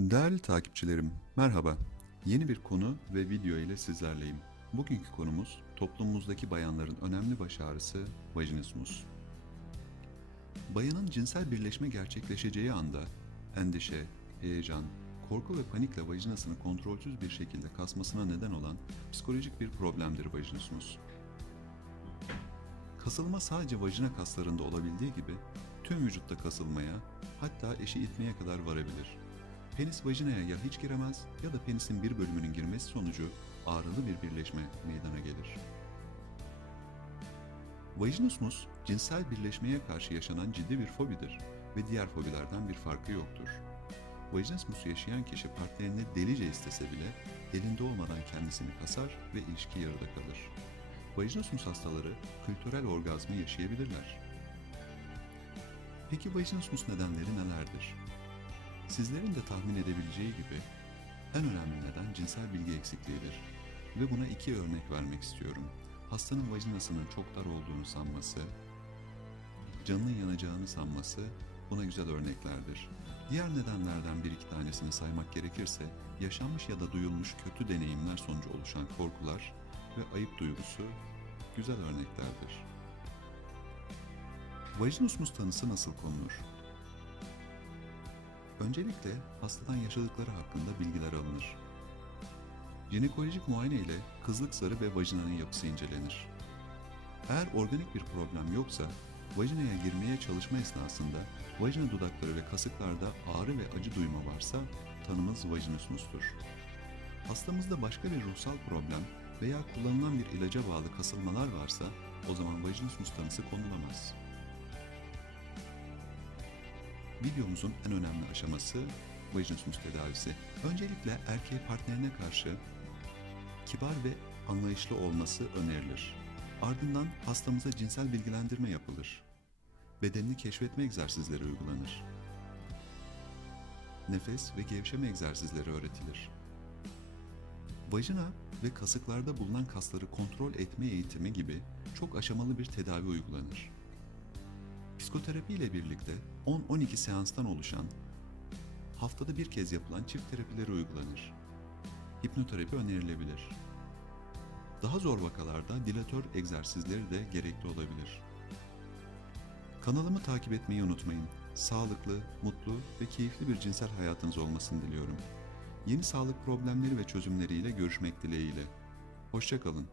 Değerli takipçilerim, merhaba. Yeni bir konu ve video ile sizlerleyim. Bugünkü konumuz toplumumuzdaki bayanların önemli baş ağrısı vajinismus. Bayanın cinsel birleşme gerçekleşeceği anda endişe, heyecan, korku ve panikle vajinasını kontrolsüz bir şekilde kasmasına neden olan psikolojik bir problemdir vajinismus. Kasılma sadece vajina kaslarında olabildiği gibi tüm vücutta kasılmaya, hatta eşi itmeye kadar varabilir. Penis vajinaya ya hiç giremez ya da penisin bir bölümünün girmesi sonucu ağrılı bir birleşme meydana gelir. Vajinismus, cinsel birleşmeye karşı yaşanan ciddi bir fobidir ve diğer fobilerden bir farkı yoktur. Vajinismusu yaşayan kişi partnerini delice istese bile elinde olmadan kendisini kasar ve ilişki yarıda kalır. Vajinismus hastaları kültürel orgazmı yaşayabilirler. Peki vajinismus nedenleri nelerdir? Sizlerin de tahmin edebileceği gibi en önemli neden cinsel bilgi eksikliğidir. Ve buna iki örnek vermek istiyorum. Hastanın vajinasının çok dar olduğunu sanması, canının yanacağını sanması buna güzel örneklerdir. Diğer nedenlerden bir iki tanesini saymak gerekirse, yaşanmış ya da duyulmuş kötü deneyimler sonucu oluşan korkular ve ayıp duygusu güzel örneklerdir. Vajinismus tanısı nasıl konulur? Öncelikle hastadan yaşadıkları hakkında bilgiler alınır. Jinekolojik muayene ile kızlık zarı ve vajinanın yapısı incelenir. Eğer organik bir problem yoksa, vajinaya girmeye çalışma esnasında vajina dudakları ve kasıklarda ağrı ve acı duyma varsa tanımız vajinismustur. Hastamızda başka bir ruhsal problem veya kullanılan bir ilaca bağlı kasılmalar varsa o zaman vajinismus tanısı konulamaz. Videomuzun en önemli aşaması vajinismus tedavisi. Öncelikle erkeğe partnerine karşı kibar ve anlayışlı olması önerilir. Ardından hastamıza cinsel bilgilendirme yapılır. Bedenini keşfetme egzersizleri uygulanır. Nefes ve gevşeme egzersizleri öğretilir. Vajina ve kasıklarda bulunan kasları kontrol etme eğitimi gibi çok aşamalı bir tedavi uygulanır. Psikoterapi ile birlikte 10-12 seanstan oluşan haftada bir kez yapılan çift terapileri uygulanır. Hipnoterapi önerilebilir. Daha zor vakalarda dilatör egzersizleri de gerekli olabilir. Kanalımı takip etmeyi unutmayın. Sağlıklı, mutlu ve keyifli bir cinsel hayatınız olmasını diliyorum. Yeni sağlık problemleri ve çözümleriyle görüşmek dileğiyle. Hoşçakalın.